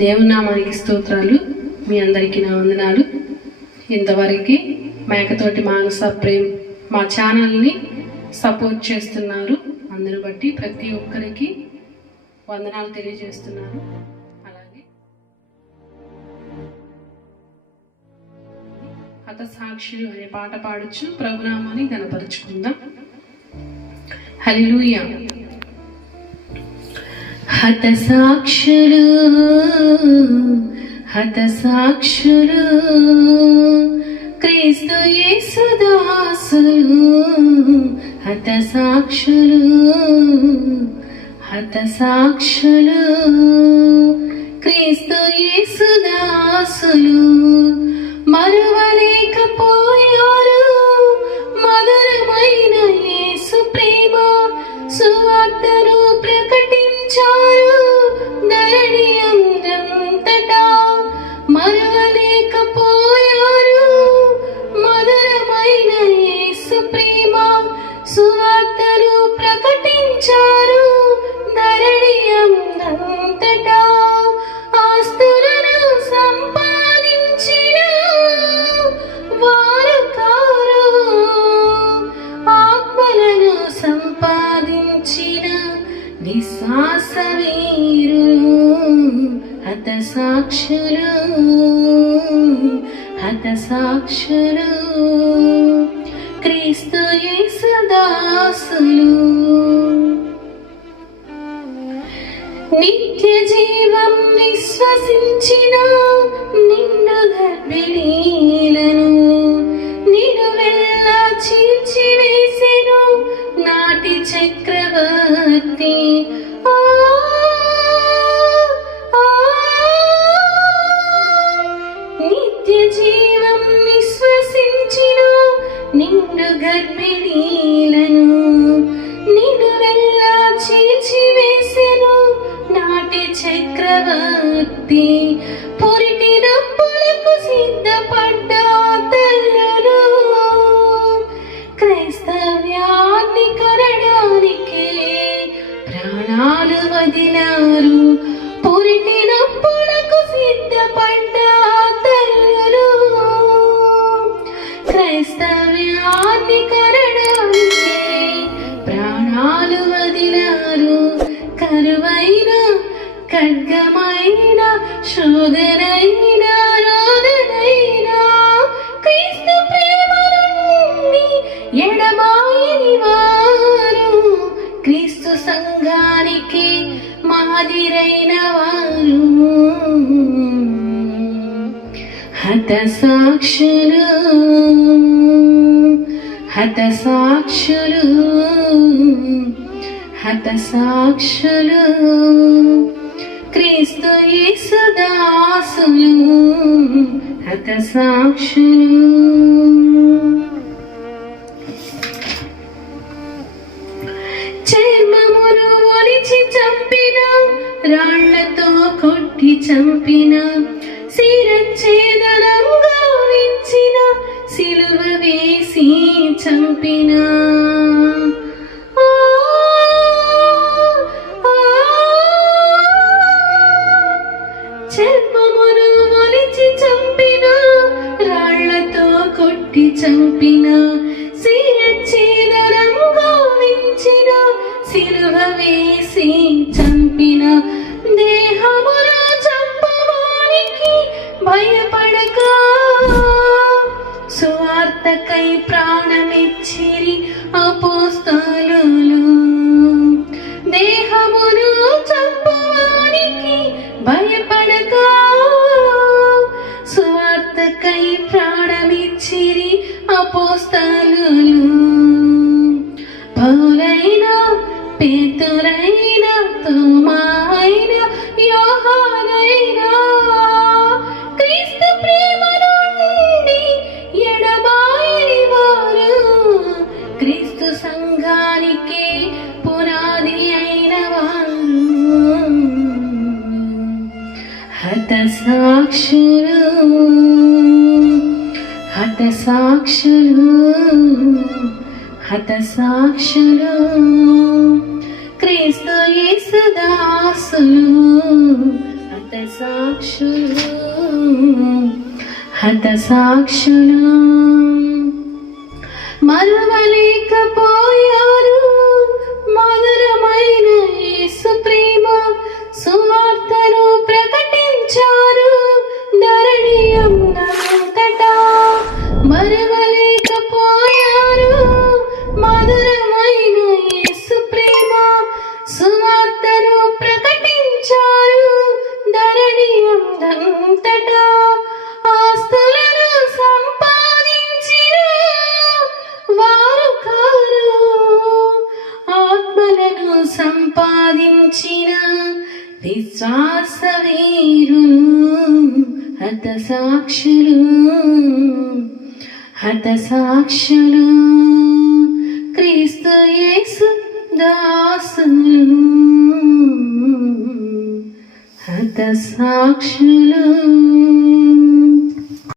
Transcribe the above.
దేవుని నామానికి స్తోత్రాలు. మీ అందరికీ నా వందనాలు. ఇంతవరకు మేకతోటి మానస ప్రేమ్ మా ఛానల్ని సపోర్ట్ చేస్తున్నారు. అందరూ బట్టి ప్రతి ఒక్కరికి వందనాలు తెలియజేస్తున్నాను. అలాగే హతసాక్షులు అనే పాట పాడొచ్చు. ప్రభునామాన్ని గణపరుచుకుందాం. హల్లెలూయా. హతసాక్షులు హతసాక్షులు క్రీస్తు యేసు దాసులు, హతసాక్షులు హతసాక్షులు క్రీస్తు యేసు దాసులు, మరువలేకపోయారు మధురమైన యేసు ప్రేమ సువార్తను ప్రకటించారు ధరణి అందంతటా. మరువలేకపోయారు మధురమైన యేసు ప్రేమ సువార్తను ప్రకటించారు ధరణి అందంతటా. ఆస్తులను సంపాదించిన వారు కారు, ఆత్మలను సంపాదించిన నిశ్వాస వీరులు, హతసాక్షులు హతసాక్షులు క్రీస్తు యేసు దాసులు. నిత్య జీవం విశ్వసించిన నిన్ను గర్భిణీలను నిలువెల్లా చీల్చివేసెను నాటి చక్రవర్తి. నిత్య జీవం విశ్వసించిన నిన్ను గర్భిణీలను నిలువెల్లా చీల్చివేసెను నాటి చక్రవర్తి. పురిటి నొప్పులకు సిద్ధపడ్డ తల్లులు క్రైస్తవ్యాన్ని కనడానికి ప్రాణాలు వదిలారు. పురిటి నొప్పులకు సిద్ధపడ్డ తల్లులు క్రైస్తవ్యాన్ని కనడానికి ప్రాణాలు వదిలారు. కరువైన ఖడ్గమైన శోధనైన రోదనైన క్రీస్తు ప్రేమ నుండి ఎడబాయని వారు, క్రీస్తు సంఘానికి మాదిరైన వారు, హతసాక్షులు హతసాక్షులు హతసాక్షులు క్రీస్తు యేసు దాసులు, హతసాక్షులు. చర్మమును ఒలిచి చంపిన, రాళ్లతో కొట్టి చంపిన, శిరచ్ఛేదనంగా వించిన, సిలువ వేసి చంపిన, చర్మమును ఒలిచి చంపిన, రాళ్లతో కొట్టి చంపిన, శిరచ్ఛేదనంగా వించిన, సిలువ వేసి చంపిన, దేహమును చంపవానికి భయపడక సువార్తకై ప్రాణమిచ్చిరి అపోస్తలులు. దేహమును చంపవానికి భయపడక సువార్తకై ప్రాణమిచ్చిరి అపోస్తలులు. పౌలైన పేతురైన తోమాయైన యోహానైన క్రీస్తు ప్రేమ నుండి ఎడబాయని వారు, క్రీస్తు సంఘానికి పునాది అయిన వారు, హతసాక్షులు హతసాక్షులు హతసాక్షులు క్రీస్తు యేసు దాసులు, హత హతసాక్షులు మరువలేకపోయారు మధురమైన యేసు ప్రేమ సువార్తను ప్రకటించారు ధరణి అంతటా. మరువలేకపోయారు మధురమైన యేసు ప్రేమ సువార్తను ప్రకటించారు ధరణి అంతటా. ఆస్తులను సంపాదించిన వారు కారు, ఆత్మలను సంపాదించిన విశ్వాస వీరులు హతసాక్షులు క్రీస్తు యేసు దాసులు హతసాక్షులు.